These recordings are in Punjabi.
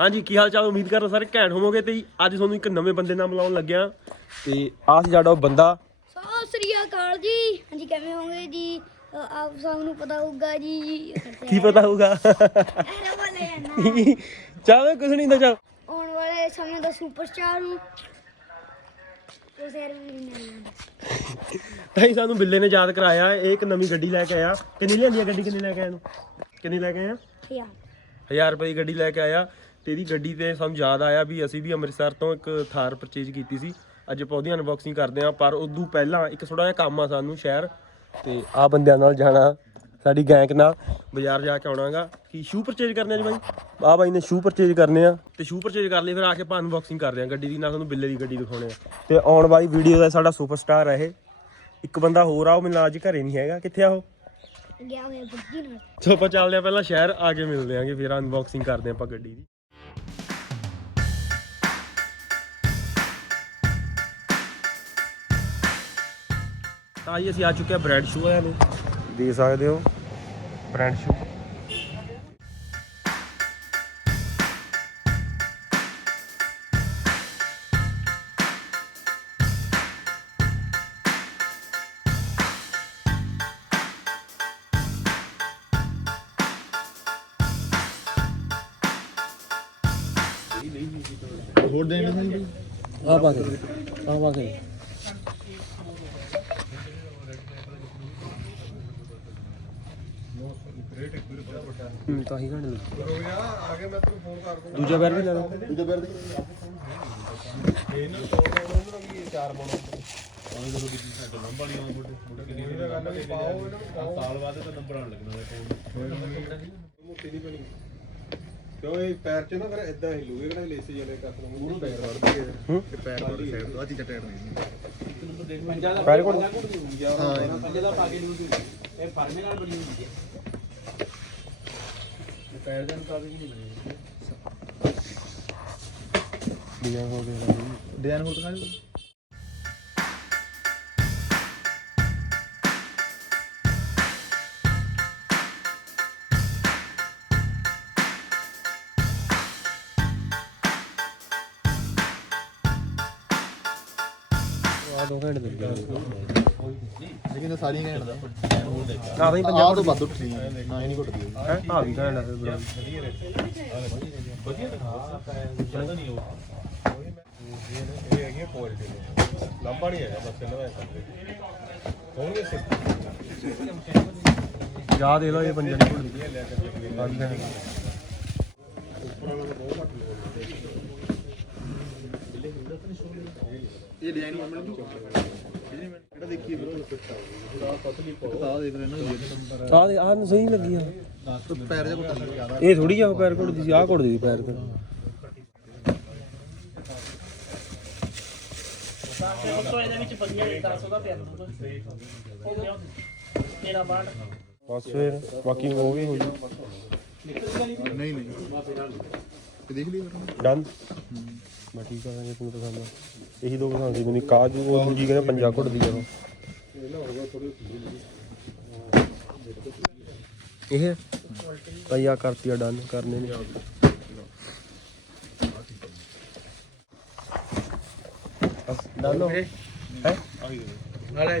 ਹਾਂਜੀ ਕੀ ਹਾਲ ਚਾਲ? ਉਮੀਦ ਕਰਦਾ ਸਾਰੇ ਘੈਂਟ ਹੋਵੋਗੇ ਤੇ ਜੀ ਅੱਜ ਤੁਹਾਨੂੰ ਇੱਕ ਨਵੇਂ ਬੰਦੇ ਨਾਲ ਮਿਲਾਉਣ ਲੱਗਿਆ। ਤੇ ਆਹ ਸੀ ਸਾਡਾ ਉਹ ਬੰਦਾ। ਸਤਿ ਸ੍ਰੀ ਅਕਾਲ ਜੀ। ਹਾਂਜੀ ਕਿਵੇਂ ਹੋਗੇ ਜੀ? ਅ, ਆਪ ਸਭ ਨੂੰ ਪਤਾ ਹੋਊਗਾ ਜੀ। ਕੀ ਪਤਾ ਹੋਊਗਾ? ਅਰੇ ਨਾ। ਕੁਛ ਨਹੀਂ ਹੁੰਦਾ ਚਾ ਆਉਣ ਵਾਲੇ ਸਮੇਂ ਦਾ ਸੁਪਰਸਟਾਰ ਨੂੰ ਤੇ ਸਿਰ ਵੀ ਨਹੀਂ ਤਾਈ ਸਾਨੂੰ ਬਿੱਲੇ ਨੇ ਯਾਦ ਕਰਾਇਆ ਇਹ ਇੱਕ ਨਵੀਂ ਗੱਡੀ ਲੈ ਕੇ ਆਇਆ। ਕਿੰਨੀ ਲਿਆਂਦੀ ਆ ਗੱਡੀ ਕਿੰਨੀ ਲੈ ਕੇ ਆਇਆ ਨੂੰ ਕਿੰਨੀ ਲੈ ਕੇ ਆਇਆ? ਯਾ 1000 ਰੁਪਏ ਦੀ ਗੱਡੀ ਲੈ ਕੇ ਆਇਆ। ਤੇ ਇਹਦੀ ਗੱਡੀ ਤੇ ਸਾਨੂੰ ਯਾਦ ਆਇਆ ਵੀ ਅਸੀਂ ਵੀ ਅੰਮ੍ਰਿਤਸਰ ਤੋਂ ਇੱਕ ਥਾਰ ਪਰਚੇਜ ਕੀਤੀ ਸੀ। ਅੱਜ ਆਪਾਂ ਉਹਦੀ ਅਨਬਾਕਸਿੰਗ ਕਰਦੇ ਹਾਂ ਪਰ ਉਦੋਂ ਪਹਿਲਾਂ ਇੱਕ ਥੋੜਾ ਜਿਹਾ ਕੰਮ ਆ ਸਾਨੂੰ ਸ਼ਹਿਰ ਤੇ ਆ ਬੰਦਿਆਂ ਨਾਲ ਜਾਣਾ ਸਾਡੀ ਗੈਂਗ ਨਾਲ ਬਾਜ਼ਾਰ ਜਾ ਕੇ ਆਉਣਾਗਾ। ਕੀ ਸ਼ੂ ਪਰਚੇਜ ਕਰਨੇ ਆ ਜੀ ਬਾਈ? ਆ ਬਾਈ ਨੇ ਸ਼ੂ ਪਰਚੇਜ ਕਰਨੇ ਆ ਤੇ ਸ਼ੂ ਪਰਚੇਜ ਕਰ ਲਈ ਫਿਰ ਆ ਕੇ ਆਪਾਂ ਅਨਬਾਕਸਿੰਗ ਕਰਦੇ ਆ ਗੱਡੀ ਦੀ ਨਾਲ ਤੁਹਾਨੂੰ ਬਿੱਲੇ ਦੀ ਗੱਡੀ ਦਿਖਾਉਣੇ ਆ। ਤੇ ਆਉਣ ਵਾਲੀ ਵੀਡੀਓ ਦਾ ਸਾਡਾ ਸੁਪਰਸਟਾਰ ਹੈ ਇਹ। ਇੱਕ ਬੰਦਾ ਹੋਰ ਆ ਉਹ ਮੈਨੂੰ ਅੱਜ ਘਰੇ ਨਹੀਂ ਹੈਗਾ। ਕਿੱਥੇ ਆ ਉਹ? ਗਿਆ ਹੋਇਆ ਗੱਡੀ ਨਾਲ। ਸੋ ਆਪਾਂ ਚੱਲਦੇ ਆ ਪਹਿਲਾਂ ਸ਼ਹਿਰ ਆ ਕੇ ਮਿਲਦੇ ਆਂਗੇ ਫਿਰ ਅਨਬਾਕਸਿੰਗ ਕਰਦੇ ਆਪਾਂ ਗੱਡੀ ਦੀ। ਤਾਂ ਜੀ ਅਸੀਂ ਆ ਚੁੱਕੇ ਆ ਬ੍ਰੈਡ ਸ਼ੂ ਵਾਲਿਆਂ ਨੂੰ। ਦੇ ਸਕਦੇ ਹੋ। ਬ੍ਰੈਡ ਸ਼ੂ। ਹੋਰ ਦੇਣ ਨਹੀਂ ਆ ਪਾ ਕੇ ਆ ਪਾ ਕੇ ਹੂੰ ਤਾਂ ਹੀ ਗਾਣੇ ਆ ਗਿਆ ਮੈਂ ਤੈਨੂੰ ਫੋਨ ਕਰ ਦੂੰ ਦੂਜਾ ਬੈਰ ਵੀ ਲੈ ਲਓ। ਦੂਜਾ ਬੈਰ ਦੇ ਇਹਨਾਂ ਤੋਂ ਉਹਨਾਂ ਨੂੰ ਚਾਰ ਪਾਉਣਾ ਪਾਉਂ ਜਦੋਂ ਕਿਤੇ ਸਾਡੇ ਨੰਬਰ ਵਾਲੀ ਆਉਂ ਤੁਹਾਡੇ ਕਿੰਨੀ ਵੀ ਗੱਲ ਨਹੀਂ ਪਾਓ ਇਹਨੂੰ ਸਾਲ ਬਾਅਦ ਤਾਂ ਨੰਬਰ ਆਣ ਲੱਗਣਾ ਹੈ ਮੋਟੀ ਨਹੀਂ ਬਣੀ ਕਿਉਂ ਇਹ ਪੈਰ 'ਚ ਨਾ ਫਿਰ ਇਦਾਂ ਹਿੱਲੂਗੇ ਕਿਹੜਾ ਲੇਸੀ ਜਲੇ ਕਰ ਨੂੰ ਮੂੰਹ ਪੈਰ ਵੜਦੇ ਆ ਤੇ ਪੈਰ ਵੜਦੇ ਸਾਈਡ ਤੋਂ ਆ ਚੀਜ਼ਾਂ ਟਾਇਰ ਨਹੀਂ ਪੈਰ ਕੋਲ ਪੈਰ ਦੇ ਮੁਤਾਬਿਕ ਨਹੀਂ ਬਣੀ ਡੀਆਂ ਹੋ ਗਏ। ਡਿਜ਼ਾਈਨ ਹੋਰ ਤਾਂ ਆ ਦੋ ਘੰਟੇ ਦੇ ਲੇਕਿਨ ਸਾਰੀਆਂ ਘੈਂਟ ਦਾ ਨਾ ਬਈ ਆਹ ਤੋਂ ਵੱਧ ਉੱਠੀ ਨਾ ਇਹ ਨਹੀਂ ਘੁੱਟਦੀ ਹੈ ਆ ਵੀ ਘੰਟਾ ਫਿਰ ਬੜਾ ਇਹ ਹੈਗੀ ਕੁਆਲਿਟੀ ਲੰਬਾ ਨਹੀਂ ਹੈਗਾ ਬਸ ਇਹਨਾਂ ਦਾ ਹੋਣਗੇ ਸਿਰ ਜਾ ਦੇ ਲੋ ਇਹ ਪੰਜਾਂ ਦੀ ਘੁੱਟ ਬੰਦ ਹੈ। ਇਹ ਡਿਜ਼ਾਈਨ ਮੰਮੀ ਨੂੰ ਜਿਹੜਾ ਦੇਖੀਏ ਉਹ ਫਿੱਟ ਆ ਪਤਲੀ ਪਤਾ ਦੇਖ ਰਹੇ ਨਾ ਆ ਦੇ ਆ ਨੂੰ ਸਹੀ ਲੱਗੀ ਆ। ਪੈਰ ਜਿਹਾ ਘੁੱਟਣ ਜ਼ਿਆਦਾ ਇਹ ਥੋੜੀ ਆ ਉਹ ਪੈਰ ਘੁੱਟਦੀ ਸੀ ਆ ਘੁੱਟਦੀ ਸੀ ਪੈਰ ਤੇ ਬਸ ਫਿਰ ਬਾਕੀ ਹੋ ਗਈ ਹੋ ਨਹੀਂ ਨਹੀਂ। ਤੇ ਦੇਖ ਲਈ ਡਨ ਮੈਂ ਠੀਕ ਜੇ ਤੈਨੂੰ ਪਸੰਦ ਆ। ਇਹੀ ਦੋ ਪਸੰਦ ਸੀ ਮੈਨੂੰ। ਕਾਜੂ ਉਹ ਦੂਜੀ ਕਹਿੰਦੇ ਪੰਜਾ ਘੁੱਟਦੀ ਆ ਉਹ। ਇਹ ਭਾਈ ਆ ਕਰਤੀ ਆ ਡਨ ਕਰਨੇ ਨੇ। ਡਨ ਹੋ ਹੈ? ਨਾਲੇ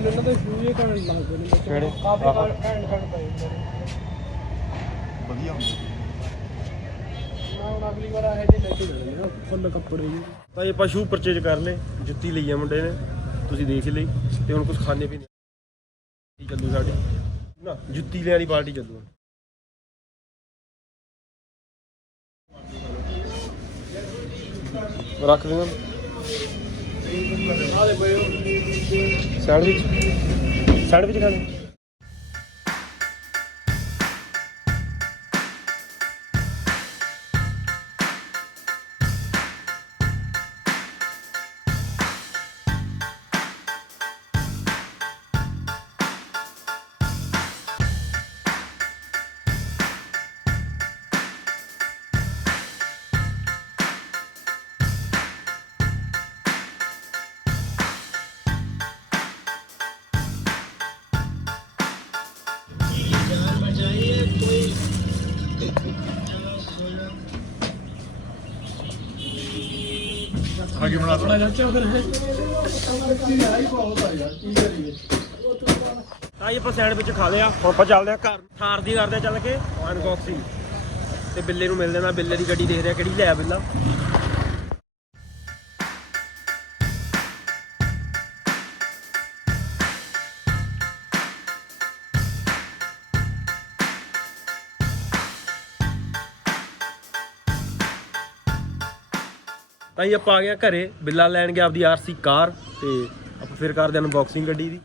ਮੈਨੂੰ ਇਹਨਾਂ ਦੇ ਸ਼ੂ ਇਹ ਕਰਨ ਲੱਗਦੇ ਨੇ ਕਿਹੜੇ? ਕਾਫੀ ਕਾਲ ਐਂਡ ਕਰਨ ਪਏ ਵਧੀਆ ਹੁੰਦੀ। ਮੈਂ ਹੁਣ ਅਗਲੀ ਵਾਰ ਇਹ ਜੇ ਲੈ ਕੇ ਜਾਣੇ ਨਾ ਫੁੱਲ ਕੱਪੜੇ ਜੀ ਤਾਂ ਇਹ ਪਸ਼ੂ ਪਰਚੇਜ ਕਰ ਲਏ ਜੁੱਤੀ ਲਈ ਆ ਮੁੰਡੇ ਨੇ ਤੁਸੀਂ ਦੇਖ ਲਈ ਤੇ ਹੁਣ ਕੁਝ ਖਾਣੇ ਪੀਣੇ ਚੱਲੂ ਸਾਡੀ। ਨਾ ਜੁੱਤੀ ਲੈਣ ਵਾਲੀ ਪਾਰਟੀ ਚੱਲੂ ਰੱਖ ਦੇਣਾ ਸੈਂਡਵਿਚ ਸੈਂਡਵਿਚ ਖਾਣੇ ਹਾਂਜੀ ਬਣਾ ਬੜਾ ਚਾਚਾ ਫਿਰ ਆ ਯਾਰ ਕੀ ਕਰੀਏ ਤਾਂ ਜੀ ਆਪਾਂ ਸੈਂਡਵਿਚ ਖਾ ਲਿਆ। ਹੁਣ ਆਪਾਂ ਚੱਲਦੇ ਆ ਘਰ। ਥਾਰ ਦੀ ਕਰਦੇ ਚੱਲ ਕੇ। ਅਨਬਾਕਸਿੰਗ ਤੇ ਬਿੱਲੇ ਨੂੰ ਮਿਲ ਦੇਣਾ ਬਿੱਲੇ ਦੀ ਗੱਡੀ ਦੇਖ ਰਿਹਾ ਕਿਹੜੀ ਲਿਆ ਬਿੱਲਾ। ਤਾਂ ਜੀ ਆਪਾਂ ਆ ਗਏ ਘਰੇ। ਬਿੱਲਾ ਲੈਣ ਗਿਆ ਆਪਦੀ ਆਰਸੀ ਕਾਰ ਤੇ ਆਪਾਂ ਫਿਰ ਕਰਦੇ ਅਨਬਾਕਸਿੰਗ ਗੱਡੀ ਦੀ।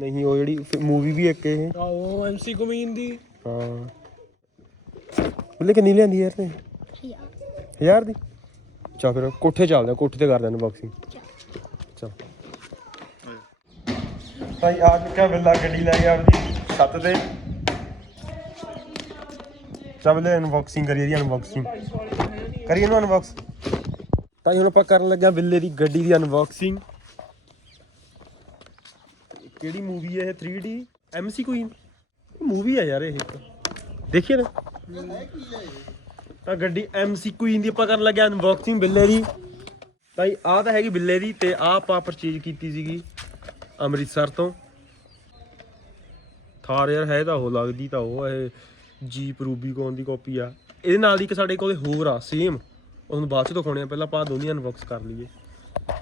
ਨਹੀਂ ਉਹ ਜਿਹੜੀ ਮੂਵੀ ਵੀ ਇੱਕ ਇਹ। ਆ ਉਹ ਐਮਸੀ ਕਮੀਨ ਦੀ। ਹਾਂ। ਬੁੱਲੇ ਕਿੰਨੀ ਲਿਆਂਦੀ ਯਾਰ ਤੇ ਹਜ਼ਾਰ ਦੀ? ਚਾ ਫਿਰ ਕੋਠੇ ਚੱਲਦੇ ਆ ਕੋਠੇ ਤੇ ਕਰਦੇ ਆ ਅਨਬਾਕਸਿੰਗ ਚਲ। ਭਾਈ ਆ ਚੁੱਕਾ ਬਿੱਲਾ ਗੱਡੀ ਲੈ ਗਿਆ ਆਪਦੀ ਛੱਤ ਤੇ। ਚੱਲ ਬਿੱਲੇ ਅਨਬਾਕਸਿੰਗ ਕਰੀਏ ਦੀ ਅਨਬਾਕਸਿੰਗ ਕਰੀਏ ਨੂੰ ਅਨਬਾਕਸ ਤਾਂ ਜੀ ਹੁਣ ਆਪਾਂ ਕਰਨ ਲੱਗਿਆ ਬਿੱਲੇ ਦੀ ਗੱਡੀ ਦੀ ਅਨਬਾਕਸਿੰਗ ਕਿਹੜੀ ਮੂਵੀ ਹੈ ਇਹ? 3D MC ਕੁਈਨ ਮੂਵੀ ਹੈ ਯਾਰ ਇਹ ਇੱਕ ਦੇਖੀਏ ਨਾ। ਤਾਂ ਗੱਡੀ MC ਕੁਈਨ ਦੀ ਆਪਾਂ ਕਰਨ ਲੱਗਿਆ ਅਨਬਾਕਸਿੰਗ ਬਿੱਲੇ ਦੀ। ਤਾਂ ਜੀ ਆਹ ਤਾਂ ਹੈਗੀ ਬਿੱਲੇ ਦੀ ਤੇ ਆਹ ਆਪਾਂ ਪਰਚੇਜ ਕੀਤੀ ਸੀਗੀ ਅੰਮ੍ਰਿਤਸਰ ਤੋਂ। ਥਾਰ ਯਾਰ, ਹੈ ਤਾਂ ਉਹ ਲੱਗਦੀ ਤਾਂ ਉਹ, ਇਹ ਜੀਪ ਰੂਬੀਕੌਨ ਦੀ ਕਾਪੀ ਆ। ਇਹਦੇ ਨਾਲ ਦੀ ਇੱਕ ਸਾਡੇ ਕੋਲ ਹੋਰ ਆ ਸੇਮ ਉਹਨੂੰ ਬਾਅਦ ਚ ਦਿਖਾਉਣੇ ਆ, ਪਹਿਲਾਂ ਆਪਾਂ ਦੋਨੀ ਅਨਬਾਕਸ ਕਰ ਲਈਏ।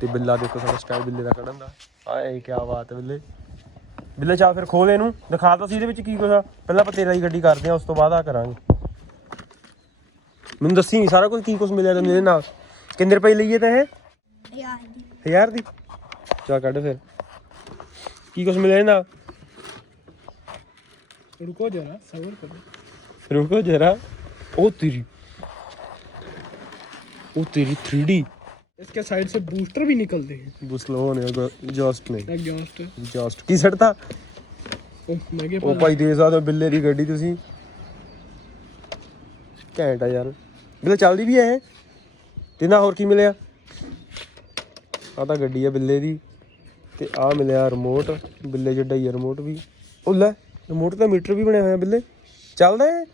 ਤੇ ਬਿੱਲਾ ਦੇਖੋ ਸਾਡਾ ਸਟਾਈਲ ਬਿੱਲੇ ਦਾ ਕੱਢਣ ਦਾ। ਆ ਇਹ ਕੀ ਬਾਤ ਹੈ ਬਿੱਲੇ। ਬਿੱਲੇ ਚਾ ਫਿਰ ਖੋਲ ਇਹਨੂੰ। ਦਿਖਾ ਤਾ ਸੀ ਇਹਦੇ ਵਿੱਚ ਕੀ ਕੁਛ ਆ। ਪਹਿਲਾਂ ਆਪਾਂ ਤੇਰਾ ਹੀ ਗੱਡੀ ਕਰਦੇ ਆ, ਉਸ ਤੋਂ ਬਾਅਦ ਆ ਕਰਾਂਗੇ। ਮੈਨੂੰ ਦੱਸੀ ਸਾਰਾ ਕੁਝ ਕੀ ਕੁਝ ਮਿਲਿਆ ਤੈਨੂੰ ਇਹਦੇ ਨਾਲ ਕਿੰਨੇ ਰੁਪਏ ਲਈਏ ਤਾਂ ਇਹ ਯਾਰ ਜੀ 1000 ਦੀ ਚਾ ਕੱਢ ਫਿਰ ਕੀ ਕੁਝ ਮਿਲਿਆ ਇਹਦੇ ਨਾਲ ਰੁਕੋ ਜਰਾ ਸਬਰ ਕਰੋ ਰੁਕੋ ਜਰਾ ਉਹ ਤੇਰੀ ਉਹ ਤੇਰੀ 3D इसके साइड से बूस्टर भी निकलते हैं ਬੁਸ ਲੋ ਹੋਣੇ ਜਸਟ ਨਹੀਂ एग्जॉस्ट ਜਸਟ ਕੀ ਸੜਤਾ मैं क्या ਉਹ ਭਾਈ ਦੇ ਸਕਦੇ ਹੋ ਬਿੱਲੇ ਦੀ ਗੱਡੀ ਤੁਸੀਂ ਘੈਂਟ ਆ ਯਾਰ ਬਿੱਲੇ ਚੱਲਦੀ ਵੀ ਹੈ ਇਹ। ਤੇ ਨਾ ਹੋਰ ਕੀ ਮਿਲਿਆ? ਆ ਤਾਂ ਗੱਡੀ ਆ ਬਿੱਲੇ ਦੀ। ਤੇ ਆ ਮਿਲਿਆ ਰਿਮੋਟ ਬਿੱਲੇ ਜਿੱਡਾ ਹੀ ਰਿਮੋਟ ਵੀ। ਉਹ ਲੈ ਰਿਮੋਟ ਦਾ ਮੀਟਰ ਵੀ ਬਣਿਆ ਹੋਇਆ ਬਿੱਲੇ। ਚੱਲਦਾ ਹੈ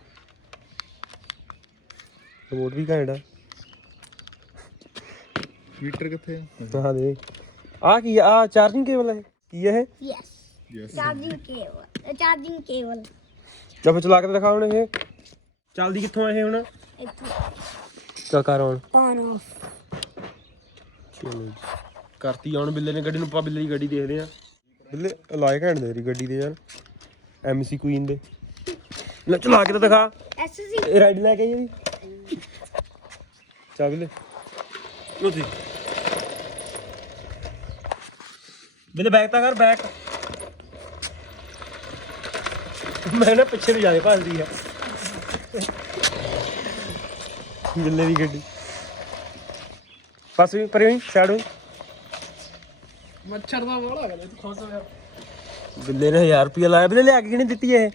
ਰਿਮੋਟ ਵੀ ਘੈਂਟ ਆ। ਮੀਟਰ ਕਿੱਥੇ ਆ? ਹਾਂ ਦੇ ਆ ਕੀ ਆ? ਆਹ ਚਾਰਜਿੰਗ ਕੇਬਲ ਹੈ ਕੀ ਹੈ ਇਹ? Yes charging cable charging cable ਜਬ ਚਲਾ ਕੇ ਦਿਖਾ ਹੁਣ ਇਹ। ਚੱਲਦੀ ਕਿੱਥੋਂ ਇਹ ਹੁਣ? ਇੱਥੋਂ। ਚੱਲ ਕਰ ਆਫ ਚਲੋ ਜੀ। ਕਰਤੀ ਹੁਣ ਬਿੱਲੇ ਨੇ ਗੱਡੀ ਨੂੰ ਆਪਾਂ ਬਿੱਲੇ ਦੀ ਗੱਡੀ ਦੇਖਦੇ ਆ ਬਿੱਲੇ ਲਾਇਕ ਹੈਂਡ ਦੇ ਰੀ ਗੱਡੀ ਦੇ ਯਾਰ। ਐਮਸੀ ਕੁਈਨ ਦੇ। ਲੈ ਚਲਾ ਕੇ ਤਾਂ ਦਿਖਾ। ਐਸਸੀ ਇਹ ਰਾਈਡ ਲੈ ਕੇ ਆਈ ਇਹਦੀ ਚਾ ਬਿੱਲੇ। ਲੋ ਜੀ। ਬਿੱਲੇ ਬੈਕ ਤਾਂ ਕਰ ਬੈਕ ਮੈਂ ਨਾ ਪਿੱਛੇ ਨੂੰ ਜਾਦੇ ਭੱਜਦੀ ਆ। ਬਿੱਲੇ ਦੀ ਗੱਡੀ। ਬਸ ਵੀ ਪਰੇ ਹੋਈ ਸਾਈਡ ਹੋਈ। ਮੱਛਰ ਦਾ ਬੋਲਾ ਗਿਆ ਤੂੰ ਖੋਸ ਹੋਇਆ ਬਿੱਲੇ ਨੇ 1000 ਰੁਪਏ ਲਾਇਆ ਬਿੱਲੇ ਲਿਆ ਕੇ ਕਿਹਨੇ ਦਿੱਤੀ ਇਹ?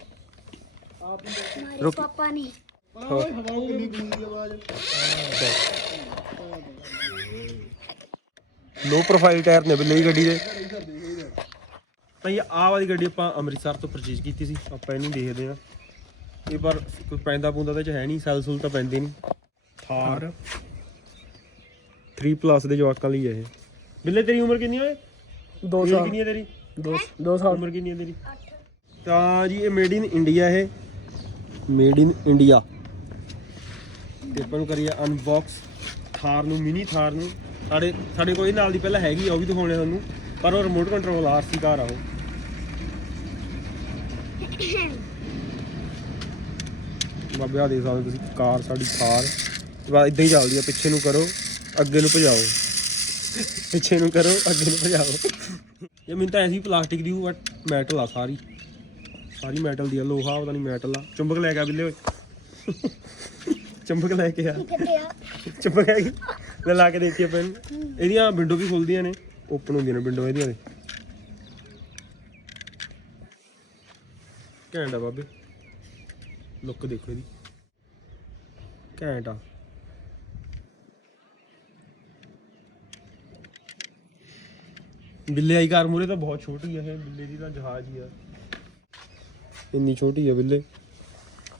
ਲੋ ਪ੍ਰੋਫਾਈਲ ਟਾਇਰ ਨੇ। ਬਿੱਲੇ ਦੀ ਗੱਡੀ ਦੇ। ਭਾਈ ਆਹ ਵਾਲੀ ਗੱਡੀ ਆਪਾਂ ਅੰਮ੍ਰਿਤਸਰ ਤੋਂ ਪਰਚੇਜ਼ ਕੀਤੀ ਸੀ ਆਪਾਂ ਇਹਨੂੰ ਦੇਖਦੇ ਆ ਇਹ ਪਰ ਕੋਈ ਪੈਂਦਾ ਪੁੰਦਾ ਤੇ ਚ ਹੈ ਨਹੀਂ ਸੈਲ ਸੂਲ ਤਾਂ ਪੈਂਦੀ ਨਹੀਂ। ਹਾਰ 3 ਪਲੱਸ ਦੇ ਜਵਾਕਾਂ ਲਈ ਹੈ ਇਹ। ਬਿੱਲੇ ਤੇਰੀ ਉਮਰ ਕਿੰਨੀ ਓਏ? 2 ਸਾਲ। ਕਿੰਨੀ ਹੈ ਤੇਰੀ? 2 2 ਸਾਲ। ਉਮਰ ਕਿੰਨੀ ਹੈ ਤੇਰੀ? ਤਾਂ ਜੀ ਇਹ ਮੇਡ ਇਨ ਇੰਡੀਆ ਇਹ। ਮੇਡ ਇਨ ਇੰਡੀਆ ਤੇ ਆਪਾਂ ਨੂੰ ਕਰੀਏ ਅਨਬਾਕਸ ਥਾਰ ਨੂੰ ਮਿਨੀ ਥਾਰ ਨੂੰ। ਸਾਡੇ ਸਾਡੇ ਕੋਈ ਨਾਲ ਦੀ ਪਹਿਲਾਂ ਹੈਗੀ ਆ ਉਹ ਵੀ ਦਿਖਾਉਣੇ ਤੁਹਾਨੂੰ। ਪਰ ਉਹ ਰਿਮੋਟ ਕੰਟਰੋਲ ਆਰ ਸੀ ਘਰ ਆ ਉਹ। ਬਾਬੇ ਆ ਦੇਖ ਸਕਦੇ ਤੁਸੀਂ ਕਾਰ ਸਾਡੀ ਥਾਰ ਬਸ ਇਦਾਂ ਹੀ ਚੱਲਦੀ ਆ ਪਿੱਛੇ ਨੂੰ ਕਰੋ ਅੱਗੇ ਨੂੰ ਭਜਾਓ। ਪਿੱਛੇ ਨੂੰ ਕਰੋ ਅੱਗੇ ਨੂੰ ਭਜਾਓ। ਇਹ ਮੈਨੂੰ ਤਾਂ ਐਸੀ ਪਲਾਸਟਿਕ ਦੀ ਬਟ ਮੈਟਲ ਆ ਸਾਰੀ। ਸਾਰੀ ਮੈਟਲ ਦੀ ਆ ਲੋਹਾ ਪਤਾ ਨਹੀਂ ਮੈਟਲ ਆ। ਚੁੰਬਕ ਲੈ ਗਿਆ ਬਿੱਲੇ ਓਏ। ਚੁੰਬਕ ਲੈ ਕੇ ਆ। ਆ? ਚੁੰਬਕ ਹੈਗੀ ਲੈ ਲਾ ਕੇ ਦੇਖੀਏ ਪੈਨ ਇਹਦੀਆਂ ਵਿੰਡੋ ਵੀ ਖੁੱਲਦੀਆਂ ਨੇ। ਓਪਨ ਹੁੰਦੀਆਂ ਨੇ ਵਿੰਡੋ ਇਹਦੀਆਂ ਦੇ ਘੈਂਟ ਆ ਬਾਬੇ। ਲੁੱਕ ਦੇਖੋ ਇਹਦੀ। ਘੈਂਟ ਆ। ਬਿੱਲੇ ਆਈ ਕਾਰ ਮੂਰੇ ਤਾਂ ਬਹੁਤ ਛੋਟੀ ਹੈ ਬਿੱਲੇ ਦੀ ਤਾਂ ਜਹਾਜ਼ ਹੀ ਆ। ਇੰਨੀ ਛੋਟੀ ਆ ਬਿੱਲੇ।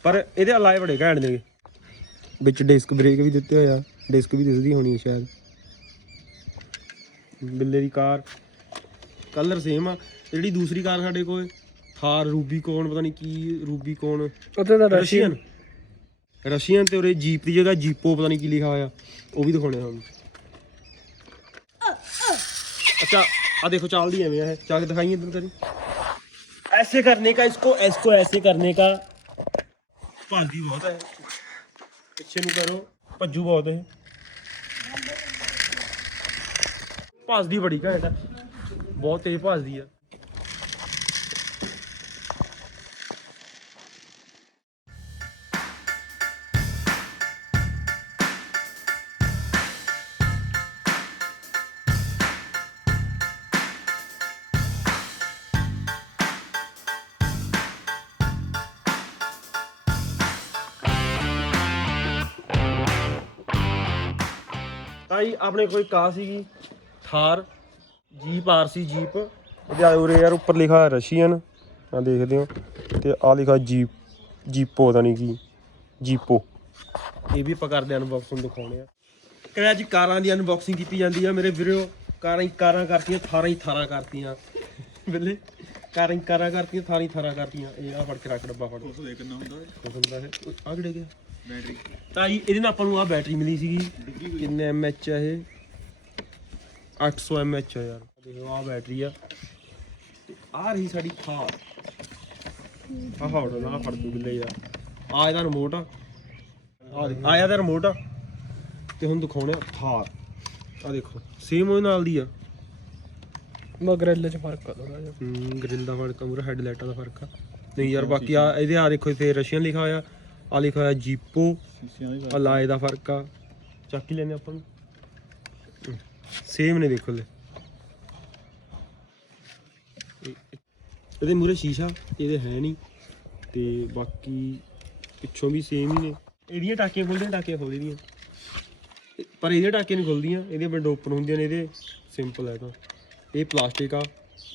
ਪਰ ਇਹਦੇ ਅਲਾਏ ਬੜੇ ਘੈਂਟ ਨੇ। ਵਿੱਚ ਡਿਸਕ ਬ੍ਰੇਕ ਵੀ ਦਿੱਤੇ ਹੋਇਆ ਡਿਸਕ ਵੀ ਦਿਸਦੀ ਹੋਣੀ ਹੈ ਸ਼ਾਇਦ। ਬਿੱਲੇ ਦੀ ਕਾਰ ਕਲਰ ਸੇਮ ਆ। ਜਿਹੜੀ ਦੂਸਰੀ ਕਾਰ ਸਾਡੇ ਕੋਲ ਥਾਰ ਰੂਬੀ ਕੋਨ ਪਤਾ ਨਹੀਂ ਕੀ ਰੂਬੀ ਕੋਨ ਉੱਥੇ ਦਾ ਰਸ਼ੀਅਨ। ਰਸ਼ੀਅਨ। ਤੇ ਉਰੇ ਜੀਪ ਦੀ ਜਗ੍ਹਾ ਜੀਪੋ ਪਤਾ ਨਹੀਂ ਕੀ ਲਿਖਿਆ ਹੋਇਆ। ਉਹ ਵੀ ਦਿਖਾਉਣੇ ਤੁਹਾਨੂੰ। ਅੱਛਾ आ देखो चाल दी है है चाल दिखाइए इधर करी ऐसे करने का इसको इसको ऐसे करने का भाजी बहुत है पीछे नहीं करो भज्जू बहुत है ਭੱਜਦੀ ਬੜੀ ਘੈਂਟ ਹੈ ਬਹੁਤ ਤੇਜ਼ ਭੱਜਦੀ ਆ ਤਾਂ ਜੀ ਆਪਣੇ ਕੋਲ ਕਾ ਸੀਗੀ ਥਾਰ ਜੀਪ ਆਰਸੀ ਜੀਪ। ਇਹਦੇ ਆ ਉਰੇ ਯਾਰ ਉੱਪਰ ਲਿਖਾ ਰਸ਼ੀਅਨ ਆ ਦੇਖਦੇ ਹੋ। ਤੇ ਆ ਲਿਖਾ ਜੀਪ ਜੀਪੋ ਪਤਾ ਨਹੀਂ ਕੀ ਜੀਪੋ। ਇਹ ਵੀ ਆਪਾਂ ਕਰਦੇ ਅਨਬਾਕਸਿੰਗ ਦਿਖਾਉਣੇ ਆ ਕਿਵੇਂ ਅੱਜ ਕਾਰਾਂ ਦੀ ਅਨਬਾਕਸਿੰਗ ਕੀਤੀ ਜਾਂਦੀ ਆ ਮੇਰੇ ਵੀਰੋ। ਕਾਰਾਂ ਹੀ ਕਾਰਾਂ ਕਰਤੀਆਂ ਥਾਰਾਂ ਹੀ ਥਾਰਾਂ ਕਰਤੀਆਂ। ਬਿੱਲੇ ਕਾਰਾਂ ਹੀ ਕਾਰਾਂ ਕਰਤੀਆਂ ਥਾਰਾਂ ਹੀ ਥਾਰਾਂ ਕਰਤੀਆਂ। ਇਹ ਆ ਫੜ ਕੇ ਰੱਖ ਡੱਬਾ ਫੜ। ਉਸ ਦੇ ਕਿੰਨਾ ਹੁੰਦਾ ਉਹ ਹੁੰਦਾ ਹੈ ਆ ਕਿਹੜੇ ਗਿਆ ਬੈਟਰੀ ਤਾਂ ਜੀ ਇਹਦੇ ਨਾਲ ਆਪਾਂ ਨੂੰ ਆ ਬੈਟਰੀ ਮਿਲੀ ਸੀਗੀ। ਕਿੰਨੇ ਐਮਐਚ ਆ ਇਹ? 800 ਐਮਐਚ ਆ ਯਾਰ। ਦੇਖੋ ਆ ਬੈਟਰੀ ਆ। ਤੇ ਆ ਰਹੀ ਸਾਡੀ ਥਾਰ ਆ ਹੌੜ ਨਾ ਫੜ ਦੂ ਬਿੱਲੇ ਯਾਰ। ਆ ਇਹਦਾ ਰਿਮੋਟ ਆ। ਆ ਇਹਦਾ ਰਿਮੋਟ ਆ। ਤੇ ਹੁਣ ਦਿਖਾਉਣੇ ਆ ਥਾਰ। ਆ ਦੇਖੋ ਸੇਮ ਉਹਦੇ ਨਾਲ ਦੀ ਆ। ਮਗਰੇਲੇ ਚ ਫ਼ਰਕ ਆ ਥੋੜਾ ਜਿਹਾ। ਹੂੰ ਗ੍ਰਿਲ ਦਾ ਫ਼ਰਕ ਆ ਮੂਰੇ ਹੈਡਲਾਈਟਾਂ ਦਾ ਫ਼ਰਕ ਆ। ਨਹੀਂ ਯਾਰ ਬਾਕੀ ਆ ਇਹਦੇ ਆ ਦੇਖੋ ਇੱਥੇ ਰਸ਼ੀਅਨ ਲਿਖਿਆ ਹੋਇਆ। ਆ ਲਿਖਿਆ ਹੋਇਆ ਜੀਪੋ। ਆ ਲਾਏ ਦਾ ਫ਼ਰਕ ਆ। ਚੱਕ ਹੀ ਲੈਨੇ ਆਪਾਂ ਨੂੰ। ਸੇਮ ਨੇ ਦੇਖੋ ਲੈ। ਇਹ- ਇਹਦੇ ਮੂਰੇ ਸ਼ੀਸ਼ਾ ਇਹਦੇ ਹੈ ਨਹੀਂ। ਤੇ ਬਾਕੀ ਪਿੱਛੋਂ ਵੀ ਸੇਮ ਹੀ ਨੇ। ਇਹਦੀਆਂ ਟਾਕੀਆਂ ਖੁੱਲਦੀਆਂ ਟਾਕੀਆਂ ਖੋਲ੍ਹ ਦੀਆਂ ਪਰ ਇਹਦੀਆਂ ਟਾਕੀਆਂ ਨਹੀਂ ਖੁੱਲਦੀਆਂ ਇਹਦੀਆਂ ਵਿੰਡੋ ਓਪਨ ਹੁੰਦੀਆਂ ਨੇ ਇਹਦੇ ਸਿੰਪਲ ਹੈ ਤਾਂ। ਇਹ ਪਲਾਸਟਿਕ ਆ।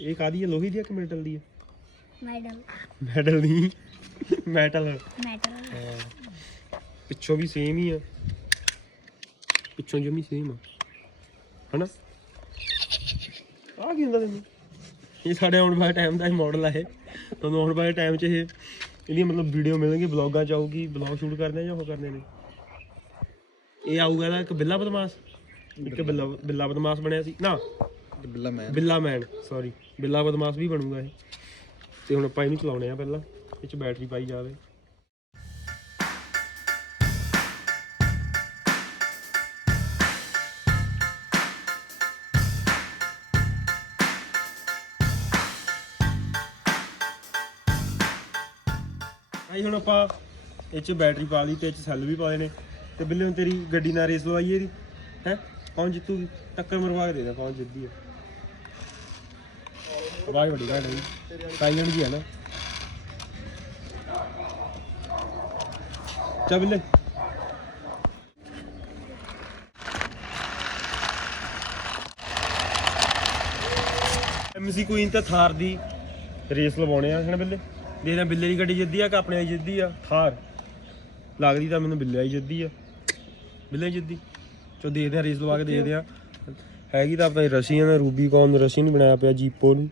ਇਹ ਕਾਦੀ ਹੈ ਲੋਹੇ ਦੀ ਆ ਕਿ ਮੈਟਲ ਦੀ ਹੈ ਮੈਡਲ ਮੈਟਲ ਦੀ। ਮੈਟਲ ਮੈਟਲ ਹਾਂ। ਪਿੱਛੋਂ ਵੀ ਸੇਮ ਹੀ ਆ। ਪਿੱਛੋਂ ਜਮੀ ਸੇਮ ਆ। ਹਨਾ? ਆ ਕੀ ਹੁੰਦਾ ਤੈਨੂੰ? ਇਹ ਸਾਡੇ ਆਉਣ ਵਾਲੇ ਟਾਈਮ ਦਾ ਮਾਡਲ ਆ ਇਹ। ਤੁਹਾਨੂੰ ਆਉਣ ਵਾਲੇ ਟਾਈਮ 'ਚ ਇਹ ਇਹਦੀ ਮਤਲਬ ਵੀਡੀਓ ਮਿਲਣਗੇ ਬਲੌਗਾਂ 'ਚ ਆਊਗੀ ਬਲੌਗ ਸ਼ੂਟ ਕਰਦੇ ਆ ਜਾਂ ਉਹ ਕਰਦੇ ਨੇ? ਇਹ ਆਊਗਾ ਇਹਦਾ ਇੱਕ ਬਿੱਲਾ ਬਦਮਾਸ਼। ਇੱਕ ਬਿੱਲਾ ਬਿੱਲਾ ਬਦਮਾਸ਼ ਬਣਿਆ ਸੀ। ਨਾ। ਬਿੱਲਾ ਮੈਂ ਬਿੱਲਾ ਮੈਨ ਸੌਰੀ ਬਿੱਲਾ ਬਦਮਾਸ਼ ਵੀ ਬਣੂਗਾ ਇਹ। ਤੇ ਹੁਣ ਆਪਾਂ ਇਹਨੂੰ ਚਲਾਉਣੇ ਆ ਪਹਿਲਾਂ। ਇਹ ਬੈਟਰੀ ਪਾਈ ਜਾਵੇ। ਆਈ ਹੁਣ ਆਪਾਂ ਇਹ 'ਚ ਬੈਟਰੀ ਪਾ ਲਈ ਤੇ ਇਹ 'ਚ ਸੈੱਲ ਵੀ ਪਾ ਨੇ ਤੇ ਬਿੱਲੇ, ਹੁਣ ਤੇਰੀ ਗੱਡੀ ਨਾਲ ਰੇਸ ਲਵਾਈਏ ਇਹਦੀ। ਹੈ? ਕੌਣ ਜਿੱਤੂਗੀ? ਟੱਕਰ ਮਰਵਾ ਕੇ ਦੇ ਦੇ, ਕੌਣ ਜਿੱਤਦੀ ਹੈ। ਆਵਾਜ਼ ਬੜੀ ਘੱਟ ਹੈ ਸਾਈਲੈਂਟ ਜੀ ਹੈ ਨਾ? ਚਾ ਬਿੱਲੇ ਐਮਸੀ ਕੁਈਨ ਤੇ ਥਾਰ ਦੀ ਰੇਸ ਲਵਾਉਣੇ ਆ ਹਨਾ ਬਿੱਲੇ? ਦੇਖਦੇ ਆ ਬਿੱਲੇ ਦੀ ਗੱਡੀ ਜਿੱਦੀ ਆ, ਕਿ ਆਪਣੇ ਆਈ ਜਿੱਦੀ ਆ? ਥਾਰ। ਲੱਗਦੀ ਤਾਂ ਮੈਨੂੰ ਬਿੱਲੇ ਆਈ ਜਿੱਦੀ ਆ। ਬਿੱਲੇ ਜਿੱਦੀ? ਚੋ ਦੇਖਦੇ ਆ, ਰੇਸ ਲਵਾ ਕੇ ਦੇਖਦੇ ਆ। ਹੈਗੀ ਤਾਂ ਆਪਣੀ ਰਸ਼ੀਅਨ ਰੂਬੀਕੌਨ ਰਸ਼ੀਅਨ ਬਣਾਇਆ ਪਿਆ ਜੀਪੋ ਨੂੰ।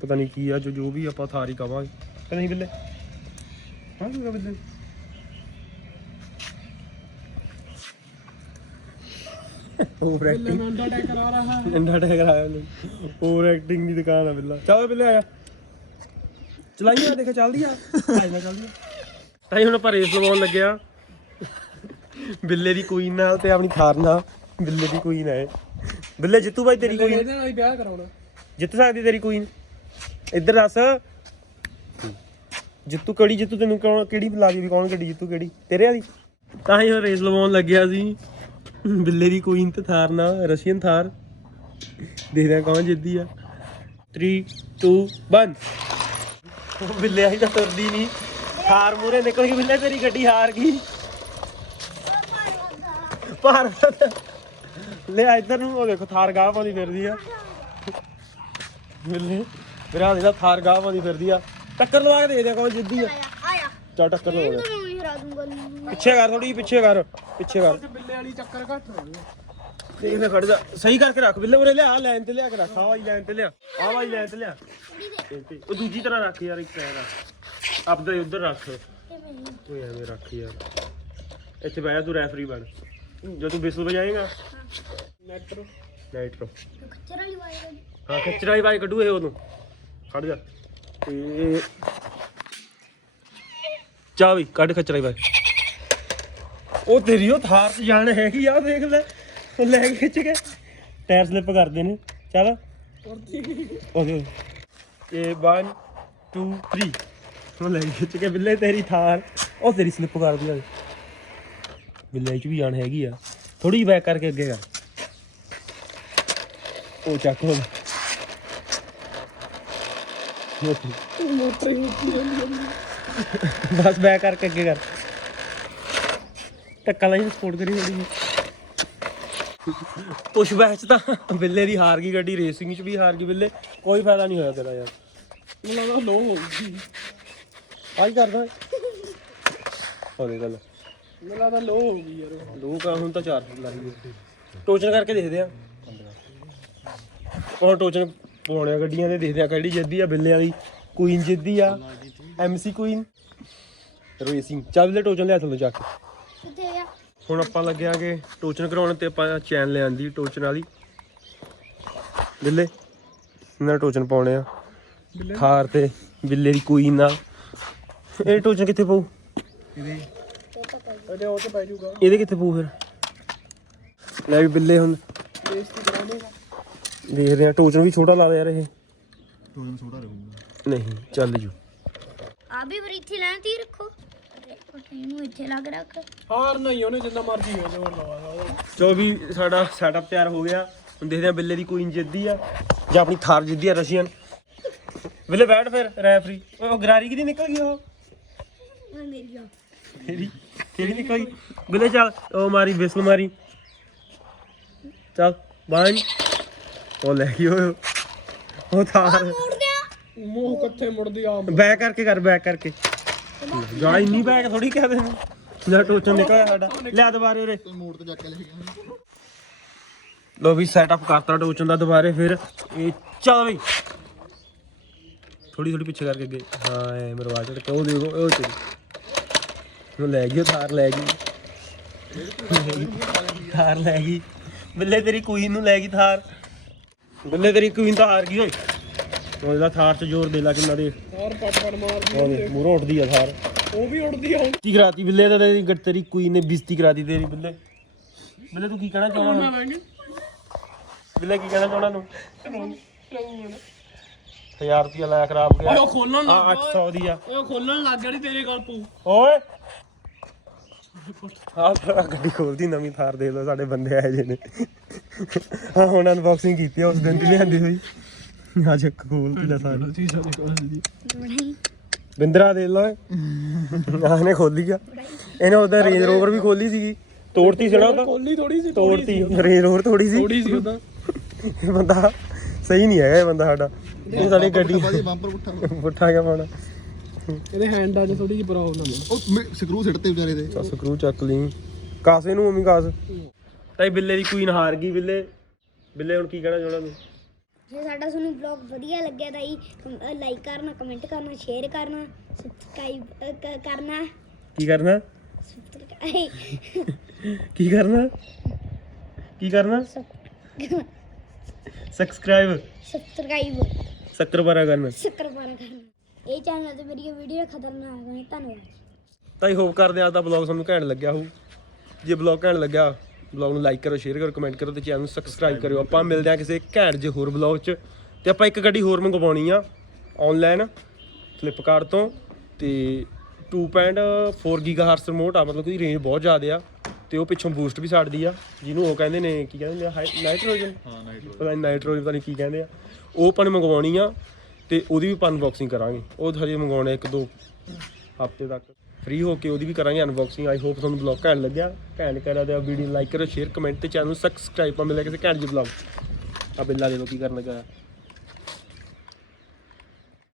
ਪਤਾ ਨਹੀਂ ਕੀ ਆ, ਜੋ ਜੋ ਵੀ ਆਪਾਂ ਥਾਰ ਹੀ ਕਵਾਂਗੇ। ਕਿ ਨਹੀਂ ਬਿੱਲੇ? ਹਾਂ ਕੀ ਬਿੱਲੇ? ਓਵਰ ਐਕਟਿੰਗ ਨੰਦਾ ਟੈਕ ਕਰਾ ਰਹਾ ਹੈ। ਇੰਡਾ ਟੈਗ ਆਇਆ ਨੇ ਓਵਰ ਐਕਟਿੰਗ ਦੀ ਦੁਕਾਨ ਆ ਬਿੱਲਾ। ਚੱਲ ਬਿੱਲੇ ਆਇਆ ਚਲਾਈਏ ਦੇਖ ਚੱਲਦੀ ਆ। ਚੱਲਦੀ ਆ। ਤਾਈ ਹੁਣ ਆਪਾਂ ਰੇਸ ਲਵਾਉਣ ਲੱਗਿਆ ਬਿੱਲੇ ਦੀ ਕੁਈਨ ਨਾਲ ਤੇ ਆਪਣੀ ਥਾਰ ਨਾਲ। ਬਿੱਲੇ ਦੀ ਕੁਈਨ ਹੈ ਬਿੱਲੇ ਜਿੱਤੂ ਬਾਈ ਤੇਰੀ ਕੁਈਨ ਇਹਦੇ ਨਾਲ ਹੀ ਵਿਆਹ ਕਰਾਉਣਾ। ਜਿੱਤ ਸਕਦੀ ਤੇਰੀ ਕੁਈਨ ਇੱਧਰ ਦੱਸ। ਜਿੱਤੂ ਕਿਹੜੀ ਜਿੱਤੂ ਤੈਨੂੰ ਕਿਹੜੀ ਲੱਗੀ ਵੀ ਕੌਣ ਗੱਡੀ ਜਿੱਤੂ ਕਿਹੜੀ? ਤੇਰੇ ਵਾਲੀ। ਤਾਂ ਹੀ ਉਹ ਰੇਸ ਲਵਾਉਣ ਲੱਗਿਆ ਸੀ। ਬਿੱਲੇ ਦੀ ਕੁਈਨ ਤੇ ਥਾਰ ਨਾਲ ਰਸ਼ੀਅਨ ਥਾਰ। ਦੇਖਦੇ ਆ ਕੌਣ ਜਿੱਤਦੀ ਆ। 3 2 1 ਉਹ ਬਿੱਲੇ ਆਈ ਤਾਂ ਤੁਰਦੀ ਨਹੀਂ ਥਾਰ ਮੂਰੇ ਨਿਕਲ ਗਈ ਬਿੱਲੇ ਤੇਰੀ ਗੱਡੀ ਹਾਰ ਗਈ। ਭਾਰ ਲੈ ਇੱਧਰ ਨੂੰ ਉਹ ਦੇਖੋ ਥਾਰ ਗਾਹ ਪਾਉਂਦੀ ਫਿਰਦੀ ਆ। ਬਿੱਲੇ ਮੇਰਾ ਦੇ ਦਾ ਥਾਰ ਗਾਹ ਪਾਉਂਦੀ ਫਿਰਦੀ ਆ। ਟੱਕਰ ਲਵਾ ਕੇ ਦੇ ਦੇ ਕੌਣ ਜਿੱਦੀ ਆ। ਆਇਆ ਚਾ ਟੱਕਰ ਲਵਾ ਦੇ। ਹਰਾ ਨੂੰ ਪਿੱਛੇ ਕਰ ਥੋੜੀ ਪਿੱਛੇ ਕਰ ਪਿੱਛੇ ਕਰ। ਵਾਲੀ ਚੱਕਰ ਘੱਟ ਹੋ ਗਈ ਦੇਖ ਲੈ ਖੜ ਜਾ। ਸਹੀ ਕਰਕੇ ਰੱਖ ਬਿੱਲੇ ਉਰੇ ਲਿਆ ਲਾਈਨ ਤੇ ਲਿਆ ਕੇ ਰੱਖ ਆ ਵਾਲੀ ਲਾਈਨ ਤੇ ਲਿਆ ਆ ਵਾਲੀ ਲਾਈਨ ਤੇ ਲਿਆ। ਇਹ ਤੇ- ਉਹ ਦੂਜੀ ਤਰ੍ਹਾਂ ਰੱਖ ਯਾਰ ਇੱਕ ਪੈਰ ਰੱਖ। ਆਪਦੇ ਉਧਰ ਰੱਖ। ਓਏ ਐਵੇਂ ਰੱਖ ਯਾਰ। ਇੱਥੇ ਬਹਿ ਜਾ ਤੂੰ ਰੈਫਰੀ ਬਣ। ਜਦੋਂ ਤੂੰ ਬਿਸਲ ਵਜਾਏਗਾ। ਨੈਟਰ ਨਾਈਟਰੋ ਖੱਚਰ ਵਾਲੀ ਵਾਇਰ ਹਾਂ ਖਿੱਚਣਾ ਹੀ ਬਾਈ ਕੱਢੂ ਇਹ ਉਹਨੂੰ। ਖੜ ਜਾ। ਤੇ ਚਾ ਵੀ ਕੱਢ ਖਿੱਚਣਾ ਹੀ ਬਾਈ ਉਹ ਤੇਰੀ ਉਹ ਥਾਰ ਚ ਜਾਣ ਹੈਗੀ ਆ ਦੇਖ ਲੈ। ਉਹ ਲੈ ਕੇ ਖਿੱਚ ਕੇ। ਟਾਇਰ ਸਲਿੱਪ ਕਰਦੇ ਨੇ। ਚੱਲ। ਉਹਦੇ ਇਹ 1 2 3 ਉਹ ਲੈ ਕੇ ਖਿੱਚ ਕੇ ਬਿੱਲੇ ਤੇਰੀ ਥਾਰ। ਉਹ ਤੇਰੀ ਸਲਿੱਪ ਕਰਦੀ ਆ। ਬਿੱਲੇ ਚ ਵੀ ਜਾਣ ਹੈਗੀ ਆ। ਥੋੜੀ ਬੈਕ ਕਰਕੇ ਅੱਗੇ ਕਰ। ਉਹ ਚੱਕ ਹੋ ਮੋਟਰ ਜਾਂਦੀ ਬਸ ਬੈਕ ਕਰਕੇ ਅੱਗੇ ਕਰ। ਟੱਕਾ ਲਾਈ ਸਪੋਰਟ ਕਰੀ ਥੋੜੀ ਜਿਹੀ। ਪੁਸ਼ ਬੈਕ ਤਾਂ, ਬਿੱਲੇ ਦੀ ਹਾਰ ਗਈ ਗੱਡੀ ਰੇਸਿੰਗ ਚ ਵੀ ਹਾਰ ਗਈ ਬਿੱਲੇ। ਕੋਈ ਫਾਇਦਾ ਨਹੀਂ ਹੋਇਆ ਤੇਰਾ ਯਾਰ। ਮੈਨੂੰ ਲੱਗਦਾ ਲੋ ਹੋ ਗਈ। ਆਈ ਕਰਦਾ ਹੋਰੇ ਗੱਲ। ਮੈਨੂੰ ਲੱਗਦਾ ਲੋ ਹੋ ਗਈ ਯਾਰ ਲੋਕ ਆ ਹੁਣ ਤਾਂ ਚਾਰ ਲੱਗ ਗਏ ਟੋਚਨ ਕਰਕੇ ਦੇਖਦੇ ਆ। ਹੁਣ ਟੋਚਨ ਪਾਉਣੇ ਗੱਡੀਆਂ ਦੇ ਦੇਖਦੇ ਆ ਕਿਹੜੀ ਜਿੱਦੀ ਆ ਬਿੱਲੇ ਵਾਲੀ। ਕੁਈਨ ਜਿੱਦੀ ਆ। ਐਮਸੀ ਕੁਈਨ ਰੇਸਿੰਗ ਚੱਲ ਬਿੱਲੇ, ਟੋਚਨ ਲਿਆ ਥੱਲੋਂ ਚੱਕ। ਕਿੱਥੇ ਆ? ਹੁਣ ਆਪਾਂ ਲੱਗਿਆ ਕਿ ਟੋਚਨ ਕਰਾਉਣ ਤੇ ਆਪਾਂ ਚੈਨ ਲੈ ਆਂਦੀ ਟੋਚਨ ਵਾਲੀ। ਬਿੱਲੇ ਇਹਨਾਂ ਟੋਚਨ ਪਾਉਣੇ ਆ? ਥਾਰ ਤੇ ਬਿੱਲੇ ਦੀ ਕੁਈਨ ਨਾਲ। ਇਹ ਟੋਚਨ ਕਿੱਥੇ ਪਊ? ਅਜੇ ਉਹ ਤੇ ਪੈ ਜਾਊਗਾ ਇਹਦੇ ਕਿੱਥੇ ਪਊ ਫਿਰ? ਲੈ ਵੀ ਬਿੱਲੇ ਹੁਣ। ਦੇਖਦੇ ਆ ਟੋਚਨ ਵੀ ਛੋਟਾ ਲਾ ਦੇ ਯਾਰ ਇਹ। ਟੋਨ ਛੋਟਾ ਰਹੂਗਾ ਨਹੀਂ ਚੱਲ ਜੂ। ਆ ਵੀ ਫਿਰ ਇੱਥੇ ਲੈਣ ਤੀ ਰੱਖੋ। ਇਹਨੂੰ ਇੱਥੇ ਲਾ ਕੇ ਰੱਖ। ਹਾਰ ਨਹੀਂ ਉਹਨੇ ਜਿੰਨਾ ਮਰਜ਼ੀ ਹੋ ਜਾਵੇ ਲਵਾ ਚੋ ਵੀ ਸਾਡਾ ਸੈਟਅਪ ਤਿਆਰ ਹੋ ਗਿਆ। ਹੁਣ ਦੇਖਦੇ ਆ ਬਿੱਲੇ ਦੀ ਕੁਈਨ ਜਿੱਦੀ ਆ ਜਾਂ ਆਪਣੀ ਥਾਰ ਜਿੱਦੀ ਆ ਰਸ਼ੀਅਨ। ਬਿੱਲੇ ਬੈਠ ਫਿਰ ਰੈਫਰੀ ਉਹ ਗਰਾਰੀ ਕਿਦੀ ਨਿਕਲ ਗਈ ਉਹ? ਉਹ ਮੇਰੀ ਆ। ਤੇਰੀ ਤੇਰੀ ਨਿਕਲ ਗਈ। ਬਿੱਲੇ ਚੱਲ ਉਹ ਮਾਰੀ ਬਿਸਲ ਮਾਰੀ। ਚੱਲ ਬਾਂਝ। ਉਹ ਲੈ ਗਈ ਉਹ ਉਹ ਥਾਰ। ਮੋੜ ਦਿਆਂ ਮੂੰਹ ਕਿੱਥੇ ਮੁੜਦੀ ਆ ਬੈਕ ਕਰਕੇ ਕਰ ਬੈਕ ਕਰਕੇ। ਜਾ ਇੰਨੀ ਬੈਕ ਥੋੜੀ ਕਹਿ ਦੇਣਾ ਜਾ ਟੋਚਨ ਨਿਕਲਿਆ ਸਾਡਾ। ਲਿਆ ਦੁਬਾਰੇ ਉਰੇ। ਮੋੜ ਤੇ ਜਾ ਕੇ ਲੈ ਗਿਆ ਲੋ ਵੀ ਸੈਟਅਪ ਕਰਤਾ ਟੋਚਨ ਦਾ ਦੁਬਾਰੇ ਫਿਰ। ਇਹ ਚੱਲ ਬਈ। ਥੋੜੀ ਥੋੜੀ ਪਿੱਛੇ ਕਰਕੇ ਅੱਗੇ। ਹਾਂ ਐ ਮਰਵਾ ਚੜ ਕੇ ਉਹ ਦੇਖੋ ਉਹ ਤੇਰੀ। ਉਹ ਲੈ ਗਈ ਉਹ ਥਾਰ ਲੈ ਗਈ। ਥਾਰ ਲੈ ਗਈ। ਬਿੱਲੇ ਤੇਰੀ ਕੁਈਨ ਨੂੰ ਲੈ ਗਈ ਥਾਰ। ਬਿੱਲੇ ਤੇਰੀ ਕੁਈਨ ਤਾਂ ਹਾਰ ਗਈ ਓਏ। ਉਹਦਾ ਥਾਰ ਚ ਜ਼ੋਰ ਦੇ ਲਾ ਕਿੰਨਾ ਦੇ ਹਾਰ ਪਟ ਪਟ ਮਾਰਦੀ ਉਹ ਦੇਖ ਮੂਰੋਂ ਉੱਠਦੀ ਆ ਥਾਰ। ਉਹ ਵੀ ਉੜਦੀ ਆ ਹੁਣ। ਕੀ ਕਰਾਤੀ ਬਿੱਲੇ ਤਾਂ ਤੇਰੀ ਗੱਟ ਤੇਰੀ ਕੁਈਨ ਨੇ ਬਿਸਤੀ ਕਰਾਤੀ ਤੇਰੀ ਬਿੱਲੇ। ਬਿੱਲੇ ਤੂੰ ਕੀ ਕਹਿਣਾ ਚਾਹੁੰਦਾ? ਹੁਣ? ਬਿੱਲੇ ਕੀ ਕਹਿਣਾ ਚਾਹੁੰਦਾ ਤੂੰ 1000 ਰੁਪਿਆ ਲਾਇਆ ਖਰਾਬ ਓਏ ਗਿਆ ਉਹ ਖੋਲਣ ਆ ਲੱਗ 800 ਦੀ ਆ। ਓਏ ਉਹ ਖੋਲਣ ਲੱਗ ਗਿਆ ਨੀ ਤੇਰੇ ਕੋਲ ਪੂ ਓਏ। ਆਹ ਭਰਾ ਗੱਡੀ ਖੋਲਦੀ ਨਵੀਂ ਥਾਰ ਦੇ ਲੋ ਸਾਡੇ ਬੰਦੇ ਆਏ ਜੇ ਨੇ। ਹਾਂ ਹੁਣ ਅਨਬਾਕਸਿੰਗ ਕੀਤੀ ਆ ਉਸ ਦਿਨ ਦੀ ਲਿਆਂਦੀ ਹੋਈ। ਅੱਜ ਖੋਲਤੀ ਲੈ ਸਾਰੀ। ਸੀਸਾ ਦੇ ਕੋਲ ਜੀ ਬਣਾਈ ਬਿੰਦਰਾ ਦੇ ਲੋ। ਆਹਨੇ ਖੋਲੀ ਆ। ਇਹਨੇ ਉਹਦਾ ਰੇਂਜ ਰੋਵਰ ਵੀ ਖੋਲੀ ਸੀਗੀ। ਤੋੜਤੀ ਸਿੜਾ ਉਹਦਾ? ਕੋਲੀ ਥੋੜੀ ਸੀ ਤੋੜਤੀ ਰੇਂਜ ਰੋਵਰ ਥੋੜੀ ਸੀ। ਥੋੜੀ ਸੀ ਉਹਦਾ। ਇਹ ਬੰਦਾ ਸਹੀ ਨਹੀਂ ਹੈਗਾ ਇਹ ਬੰਦਾ ਸਾਡਾ। ਇਹ ਸਾਡੀ ਗੱਡੀ। ਬੰਪਰ ਉੱਠਾ ਪੁੱਠਾ ਗਿਆ ਪਾਉਣਾ ਇਹਦੇ ਹੈਂਡਾਂ 'ਚ ਥੋੜੀ ਜਿਹੀ ਪ੍ਰੋਬਲਮ ਹੈ ਉਹ ਸਕਰੂ ਸਿੱਟ ਤੇ ਵਿਚਾਰੇ ਦੇ। ਚਾ ਸਕਰੂ ਚੱਕ ਲਈ। ਕਾਸੇ ਨੂੰ ਮੰਮੀ ਕਾਸ। ਤਾਈ ਬਿੱਲੇ ਦੀ ਕੁਈਨ ਹਾਰ ਗਈ ਬਿੱਲੇ। ਬਿੱਲੇ ਹੁਣ ਕੀ ਕਹਿਣਾ ਚਾਹੁੰਦਾ ਤੂੰ? ਜੇ ਸਾਡਾ ਤੁਹਾਨੂੰ ਵਲੌਗ ਵਧੀਆ ਲੱਗਿਆ ਤਾਂ ਜੀ ਲਾਈਕ ਕਰਨਾ ਕਮੈਂਟ ਕਰਨਾ ਸ਼ੇਅਰ ਕਰਨਾ ਸਬਸਕ੍ਰਾਈਬ ਕਰਨਾ। ਕੀ ਕਰਨਾ? ਕੀ ਕਰਨਾ? ਕੀ ਕਰਨਾ? ਸਬਸਕ੍ਰਾਈਬ ਸਬਸਕ੍ਰਾਈਬ ਸ਼ੱਕਰਪਾਰਾ ਕਰਨਾ। ਸ਼ੁਕਰਵਾਨਾ ਕਰਨਾ। ਇਹ ਚੈਨਲ ਤੇ ਮੇਰੀ ਵੀਡੀਓ ਖਤਰਨਾਕ ਹੈ ਧੰਨਵਾਦ। ਤਾਈ ਹੋਪ ਕਰਦੇ ਆ ਅੱਜ ਦਾ ਬਲੌਗ ਤੁਹਾਨੂੰ ਘੈਂਟ ਲੱਗਿਆ ਹੋਊ। ਜੇ ਬਲੌਗ ਘੈਂਟ ਲੱਗਿਆ ਬਲੌਗ ਨੂੰ ਲਾਈਕ ਕਰੋ ਸ਼ੇਅਰ ਕਰੋ ਕਮੈਂਟ ਕਰੋ ਤੇ ਚੈਨਲ ਨੂੰ ਸਬਸਕ੍ਰਾਈਬ ਕਰਿਓ। ਆਪਾਂ ਮਿਲਦੇ ਆ ਕਿਸੇ ਘੈਂਟ ਜੇ ਹੋਰ ਬਲੌਗ 'ਚ ਤੇ ਆਪਾਂ ਇੱਕ ਗੱਡੀ ਹੋਰ ਮੰਗਵਾਉਣੀ ਆ ਆਨਲਾਈਨ ਫਲਿੱਪਕਾਰਟ ਤੋਂ ਤੇ 2.4 ਗੀਗਾਹਰਟਸ ਰਿਮੋਟ ਆ ਮਤਲਬ ਕਿ ਰੇਂਜ ਬਹੁਤ ਜ਼ਿਆਦਾ ਆ ਤੇ ਉਹ ਪਿੱਛੋਂ ਬੂਸਟ ਵੀ ਛੱਡਦੀ ਆ ਜਿਹਨੂੰ ਉਹ ਕਹਿੰਦੇ ਨੇ ਕੀ ਕਹਿੰਦੇ ਨੇ ਨਾਈਟ੍ਰੋਜਨ ਹਾਂ ਨਾਈਟ ਪਤਾ ਨਹੀਂ ਨਾਈਟ੍ਰੋਜਨ ਪਤਾ ਨਹੀਂ ਕੀ ਕਹਿੰਦੇ ਆ। ਉਹ ਆਪਾਂ ਨੇ ਮੰਗਵਾਉਣੀ ਆ ਤੇ ਉਹਦੀ ਵੀ ਆਪਾਂ ਅਨਬਾਕਸਿੰਗ ਕਰਾਂਗੇ। ਉਹ ਹਜੇ ਮੰਗਵਾਉਣੇ ਇੱਕ ਦੋ ਹਫ਼ਤੇ ਤੱਕ। ਫ੍ਰੀ ਹੋ ਕੇ ਉਹਦੀ ਵੀ ਕਰਾਂਗੇ ਅਨਬਾਕਸਿੰਗ ਆਈ ਹੋਪ ਤੁਹਾਨੂੰ ਬਲੌਗ ਘੈਂਟ ਲੱਗਿਆ। ਘੈਂਟ ਕਰਿਆ ਤੇ ਵੀਡੀਓ ਲਾਈਕ ਕਰੋ ਸ਼ੇਅਰ ਕਮੈਂਟ ਤੇ ਚੈਨਲ ਨੂੰ ਸਬਸਕ੍ਰਾਈਬ ਪਾ ਮਿਲਿਆ ਕਿਸੇ ਘੈਂਟ ਜੀ ਬਲੌਗ ਆ ਬਿੱਲਾ ਦੇ ਲੋ ਕੀ ਕਰਨ ਲੱਗਾ?